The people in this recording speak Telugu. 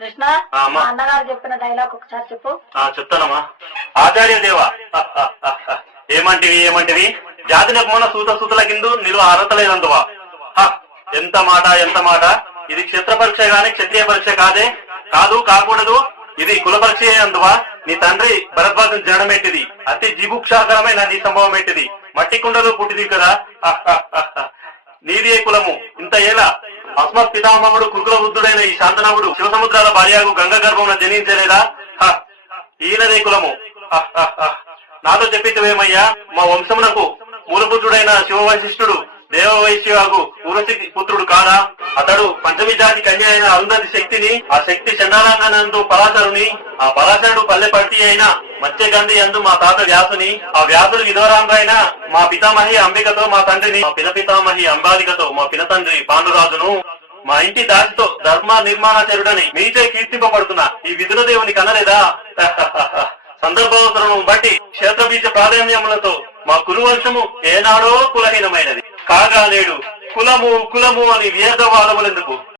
కృష్ణ మా అన్నగారు చెప్పిన డైలాగ్ ఒకసారి చెప్పు. చెప్తానమ్మా. ఆచార్య దేవ ఏమంటివి జాతిని మొన్న సూతల కింద నిలువ అర్హత లేదందువా. ఎంత మాట. ఇది క్షేత్ర పరీక్ష గాని క్షత్రియ పరీక్ష కాకూడదు. ఇది కుల పరీక్ష అందువా. నీ తండ్రి భరద్వాజం జననం ఎట్టిది, అతి జిగుక్షాకరమైన నీ సంభవం ఎట్టిది, మట్టి కుండలో పుట్టిది కదా. నీదే కులము ఇంత ఏలా అస్మత్ పితామహుడు కుకుల వృద్ధుడైన ఈ శాంతనవుడు శివసముద్రాల భార్యకు గంగ గర్భమున జనించలేదా. ఈయనదే కులము. నాతో చెప్పితేమయ్యా, మా వంశమునకు మూలపుత్రుడైన శివవశిష్ఠుడు దేవవైశ్యకు ఊరసి పుత్రుడు కాదా. అతడు పంచమి జాతి కన్య అయిన అరుంధతి శక్తిని, ఆ శక్తి చండాలంగానందు పరాశరుని, ఆ పరాశరుడు పల్లె పట్టి అయిన మత్స్యగంధి అందు మా తాత వ్యాసుని, ఆ వ్యాసుడు విధవరాంబైన మా పితామహి అంబికతో మా తండ్రిని, మా పితామహి అంబాలికతో మా పినతండ్రి పాండురాజును, మా ఇంటి దాటితో ధర్మ నిర్మాణాచరుడని మీచే కీర్తింపబడుతున్నా ఈ విధుల దేవుని కనలేదా. సందర్భావసరం బట్టి క్షేత్రబీజ ప్రాధాన్యములతో మా కురువంశము ఏనాడో కులహీనమైనది కాగా నేడు కులము అని వ్యర్థవాదములెందుకు.